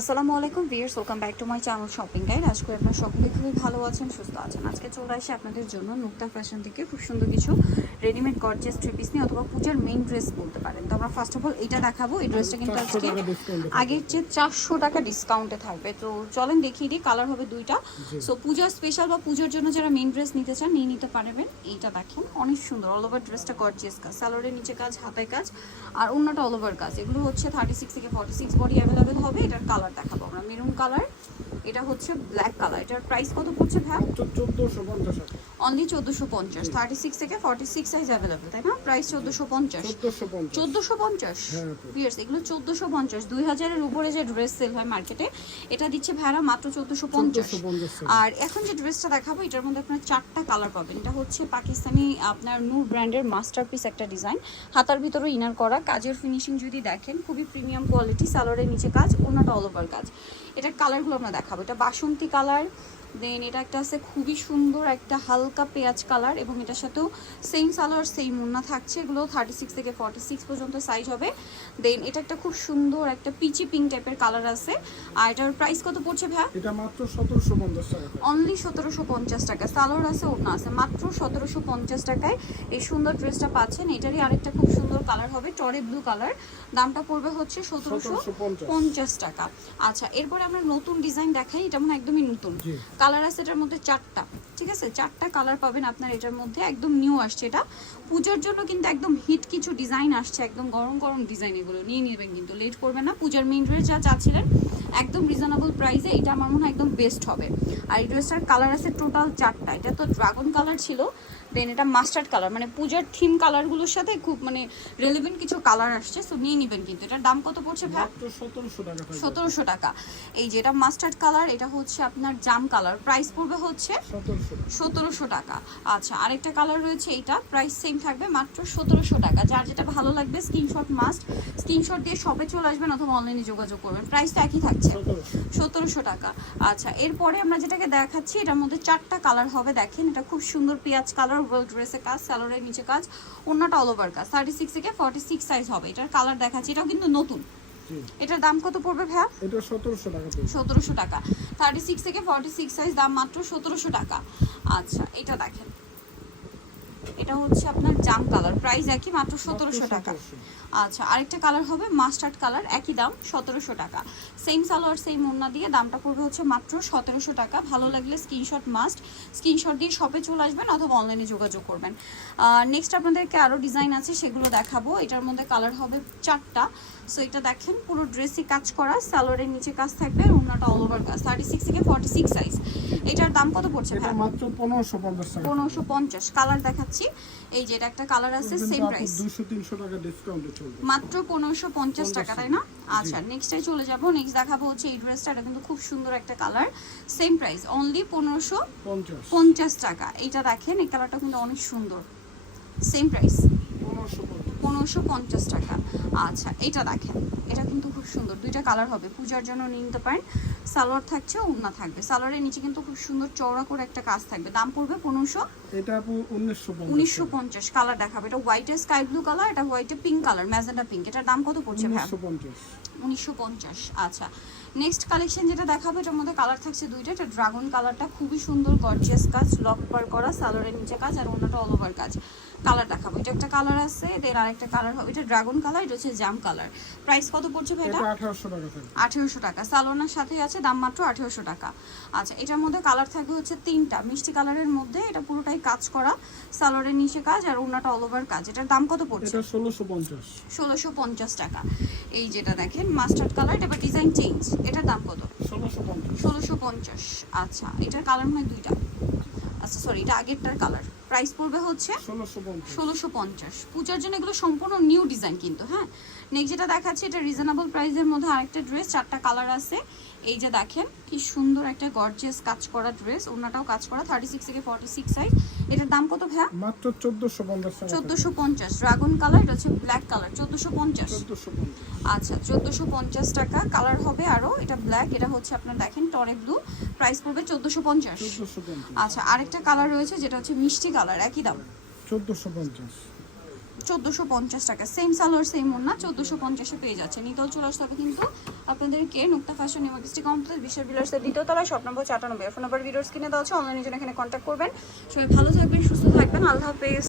আসসালামু আলাইকুম viewers welcome back to my channel shopping guide. আজ করে আপনারা সকলে খুবই ভালো আছেন সুস্থ আছেন। আজকে চলে আসি আপনাদের জন্য নুক্তা ফ্যাশন থেকে খুব সুন্দর কিছু রেডিমেড গর্জিয়াস থ্রি পিস নিয়ে অথবা পূজার মেইন ড্রেস বলতে পারেন। তো আমরা ফার্স্ট অফ অল এটা দেখাবো। এই ড্রেসটা কিন্তু আজকে আগের চেয়ে চারশো টাকা ডিসকাউন্টে থাকবে। তো চলেন দেখিয়ে দিই কালার হবে দুইটা। সো পূজার স্পেশাল বা পুজোর জন্য যারা মেইন ড্রেস নিতে চান নিয়ে নিতে পারবেন। এইটা দেখেন অনেক সুন্দর। অল ওভার ড্রেসটা গর্জিয়াস কাজ। স্যালোরের নিচে কাজ হাতায় কাজ। আর অন্যটা অল ওভার কাজ। এগুলো হচ্ছে থার্টি সিক্স থেকে ফর্টি সিক্স বডি অ্যাভেলেবেল হবে। এটার কালার দেখাবো আমরা। মেরুন কালার এটা হচ্ছে ব্ল্যাক কালার এটার প্রাইস কত পড়ছে চোদ্দশো পঞ্চাশ টাকা। অনলি চোদ্দোশো পঞ্চাশ। থার্টি সিক্স থেকে ফর্টি সিক্স সাইজ অ্যাভেলেবেল তাই না? প্রাইস চোদ্দোশো পঞ্চাশ। চোদ্দশো পঞ্চাশ। পঞ্চাশ? হ্যাঁ, পিয়ার্স এগুলো চোদ্দোশো পঞ্চাশ। দুই হাজারের উপরে যে ড্রেস সেল হয় মার্কেটে এটা দিচ্ছে ভাড়া মাত্র চোদ্দোশো পঞ্চাশ। চোদ্দশো পঞ্চাশ আর এখন যে ড্রেসটা দেখাবো এটার মধ্যে আপনার চারটা কালার পাবেন। এটা হচ্ছে পাকিস্তানি আপনার নূর ব্র্যান্ডের মাস্টারপিস একটা ডিজাইন হাতার ভিতরে ইনার করা। কাজের ফিনিশিং যদি দেখেন খুবই প্রিমিয়াম কোয়ালিটি সালোয়ারের নিচে কাজ ওনাটা অল ওভার কাজ। এটার কালারগুলো আমরা দেখাবো। এটা বাসন্তী কালার দেন এটা একটা আছে খুবই সুন্দর একটা হালকা পেঁয়াজ কালার এবং এটার সাথেও সেম সালোয়ার সেম মুন্না থাকছে। এগুলো থার্টি সিক্স থেকে ফর্টি সিক্স পর্যন্ত সাইজ হবে। দেন এটা একটা খুব সুন্দর একটা পিচি পিঙ্ক টাইপের কালার আছে। আর এটার প্রাইস কত পড়ছে ভাইয়া? এটা মাত্র সতেরোশো পঞ্চাশ টাকা। অনলি সতেরোশো পঞ্চাশ টাকা। সালোয়ার আছে ওড়না আছে। মাত্র সতেরোশো পঞ্চাশ টাকায় এই সুন্দর ড্রেসটা পাচ্ছেন। এটারই আরেকটা খুব সুন্দর কালার হবে টরে ব্লু কালার দামটা পড়বে হচ্ছে সতেরোশো পঞ্চাশ টাকা। আচ্ছা এরপরে আমরা নতুন ডিজাইন দেখাই। এটা মনে একদমই নতুন। কালার আছে এটার মধ্যে চারটা, ঠিক আছে? চারটা কালার পাবেন আপনার এটার মধ্যে, একদম নিউ আসছে এটা। পুজোর জন্য কিন্তু একদম হিট কিছু ডিজাইন আসছে, একদম গরম গরম ডিজাইন এগুলো, নিয়ে নেবেন কিন্তু, লেট করবেন না। পূজার মেন ড্রেস যা চাচ্ছিলেন, একদম রিজনেবল প্রাইসে এটা আমার মনে হয় একদম বেস্ট হবে। আর এই ড্রেসটার কালার আছে টোটাল চারটা, এটা তো ড্রাগন কালার ছিল। দেন এটা মাস্টার্ড কালার মানে পূজার থিম কালারগুলোর সাথে খুব মানে রেলিভেন্ট কিছু কালার আসছে সো নিয়ে নেবেন কিন্তু। এটার দাম কত পড়ছে ভাই? সতেরোশো টাকা এই যে এটা মাস্টার্ড কালার এটা হচ্ছে আপনার জাম কালার প্রাইস পড়বে হচ্ছে সতেরোশো টাকা। আচ্ছা আরেকটা কালার রয়েছে এটা প্রাইস সেম থাকবে মাত্র সতেরোশো টাকা। যার যেটা ভালো লাগবে স্ক্রিনশট মাস্ট স্ক্রিনশট দিয়ে শপে চলে আসবেন অথবা অনলাইনে যোগাযোগ করবেন। প্রাইসটা একই থাকছে। সতেরোশো। টাকা। আচ্ছা এরপরে আমরা যেটাকে দেখাচ্ছি এটার মধ্যে চারটা কালার হবে। দেখেন এটা খুব সুন্দর পেঁয়াজ কালার ওয়েল ড্রেসের কাজ স্যালোরের নিচে কাজ অন্যটা অল ওভার কাজ। থার্টি সিক্স থেকে ফর্টি সিক্স সাইজ হবে। এটার কালার দেখাচ্ছি। এটাও কিন্তু নতুন। এটার দাম কত পড়বে ভাইয়া? এটা সতেরোশো টাকা পড়বে। সতেরোশো টাকা। থার্টি সিক্স থেকে ফর্টি সিক্স সাইজ দাম মাত্র সতেরোশো টাকা। আচ্ছা এটা দেখেন। এটা হচ্ছে আপনার জাম কালার। প্রাইস একই মাত্র সতেরোশো টাকা। আচ্ছা আরেকটা কালার হবে মাস্টার্ড কালার একই দাম সতেরোশো টাকা। সেম সালোয়ার সেম ওড়না দিয়ে দামটা পড়বে হচ্ছে মাত্র সতেরোশো টাকা। ভালো লাগলে স্ক্রিনশট মাস্ট স্ক্রিনশট দিয়ে শপে চলে আসবেন অথবা অনলাইনে যোগাযোগ করবেন। নেক্সট আপনাদেরকে আরও ডিজাইন আছে সেগুলো দেখাবো। এটার মধ্যে কালার হবে চারটা। সো এটা দেখেন পুরো ড্রেসই কাজ করা সালোয়ারের নিচে কাজ থাকবে আর ওড়নাটা অল ওভার কাজ থার্টি সিক্স থেকে ফর্টি সিক্স সাইজ এটার দাম কত পড়ছে এটা ভাই? মাত্র পনেরোশো পঞ্চাশ টাকা। পনেরোশো পঞ্চাশ। কালার দেখাচ্ছি। এই যে এটা একটা কালার আছে সেম প্রাইস দুশো তিনশো টাকা ডিসকাউন্টে চলবে। মাত্র পনেরোশো পঞ্চাশ টাকা তাই না? আচ্ছা নেক্সটে চলে যাব। নেক্সট দেখাবো হচ্ছে এই ড্রেসটা এটা কিন্তু খুব সুন্দর একটা কালার সেম প্রাইস অনলি পনেরোশো পঞ্চাশ। পঞ্চাশ টাকা। এইটা দেখেন এই কালারটা কিন্তু অনেক সুন্দর। সেম প্রাইস পনেরোশো পঞ্চাশ। পনেরোশো পঞ্চাশ টাকা। আচ্ছা এটা দেখেন। এটা কিন্তু খুব সুন্দর। দুইটা কালার হবে। পূজার জন্য নিয়ে নিতে পারেন। সালোয়ার থাকছে উন্না থাকবে। সালোয়ারের নিচে কিন্তু খুব সুন্দর চওড়া করে একটা কাজ থাকবে। দাম পড়বে পনেরোশো এটা উনিশশো পঞ্চাশ কালার দেখাবে। এটা হোয়াইটের স্কাই ব্লু কালার এটা হোয়াইটে পিঙ্ক কালার ম্যাজেন্ডা পিঙ্ক এটার দাম কত পড়ছে ভাই উনিশশো পঞ্চাশ আচ্ছা। নেক্সট কালেকশন যেটা দেখাবো এটার মধ্যে কালার থাকছে দুইটা। এটা ড্রাগন কালারটা খুবই সুন্দর গর্জিয়াস কাজ। লক পার করা সালোয়ারের নিচে কাজ আর অন্যটা অল ওভার কাজ। কালার দেখাবো। এটা একটা কালার আছে দেন আরেকটা কালার হবে এটা ড্রাগন কালার এটা হচ্ছে জাম কালার। প্রাইস কত পড়ছে ভাই এটা? এটা আঠারোশো টাকা থাকবে আঠেরোশো টাকা। সালোনার সাথেই আছে দাম মাত্র আঠেরোশো টাকা। আচ্ছা এটার মধ্যে কালার থাকবে হচ্ছে তিনটা। মিষ্টি কালারের মধ্যে এটা পুরোটাই কাজ করা সালোয়ারের নিচে কাজ আর ওনাটা অল ওভার কাজ। এটার দাম কত পড়ছে? এটা ষোলোশো পঞ্চাশ। ষোলোশো পঞ্চাশ টাকা। এই যেটা দেখেন মাস্টার্ড কালার এটা ডিজাইন চেঞ্জ এটার দাম কত? ষোলোশো পঞ্চাশ। ষোলোশো পঞ্চাশ। আচ্ছা এটার কালার হয় দুইটা। আচ্ছা সরি এটা আগেরটার কালার প্রাইস পড়বে হচ্ছে ষোলোশো পঞ্চাশ। পূজার জন্য এগুলো সম্পূর্ণ নিউ ডিজাইন কিন্তু হ্যাঁ? নেক্সট যেটা দেখাচ্ছে এটা রিজনেবল প্রাইসের মধ্যে আরেকটা ড্রেস চারটা কালার আছে। এই যে দেখেন কি সুন্দর একটা গর্জিয়াস কাজ করা ড্রেস ওনাটাও কাজ করা থার্টি সিক্স থেকে ফর্টি সিক্স সাইজ এটার দাম কত ভাইয়া? মাত্র চোদ্দশো পঞ্চাশ চোদ্দোশো পঞ্চাশ। ড্রাগন কালার এটা হচ্ছে ব্ল্যাক কালার চোদ্দোশো পঞ্চাশ। আচ্ছা চোদ্দোশো পঞ্চাশ টাকা। কালার হবে আরও এটা ব্ল্যাক এটা হচ্ছে আপনার দেখেন টরে ব্লু প্রাইস পড়বে চোদ্দশো পঞ্চাশ। আচ্ছা আরেকটা কালার রয়েছে যেটা হচ্ছে মিষ্টি কালার একই দাম? চোদ্দশো পঞ্চাশ। চোদ্দোশো পঞ্চাশ টাকা। সেম সালোয়ার সেম ওনা চোদ্দোশো পঞ্চাশে পেয়ে যাচ্ছে। নিতল চলে আসতে হবে কিন্তু আপনাদেরকে নুক্তা ফ্যাশন ইউনিভার্সিটি কমপ্লেক্স বিশ্বের বিলার্সের দ্বিতীয় তলায় শপ নম্বর চাটানব্বই ফোন নাম্বার ভিডিওস কিনে দেওয়া হচ্ছে অনলাইনে জন্য এখানে কন্ট্যাক্ট করবেন। সবাই ভালো থাকবেন সুস্থ থাকবেন। আল্লাহ হাফেজ।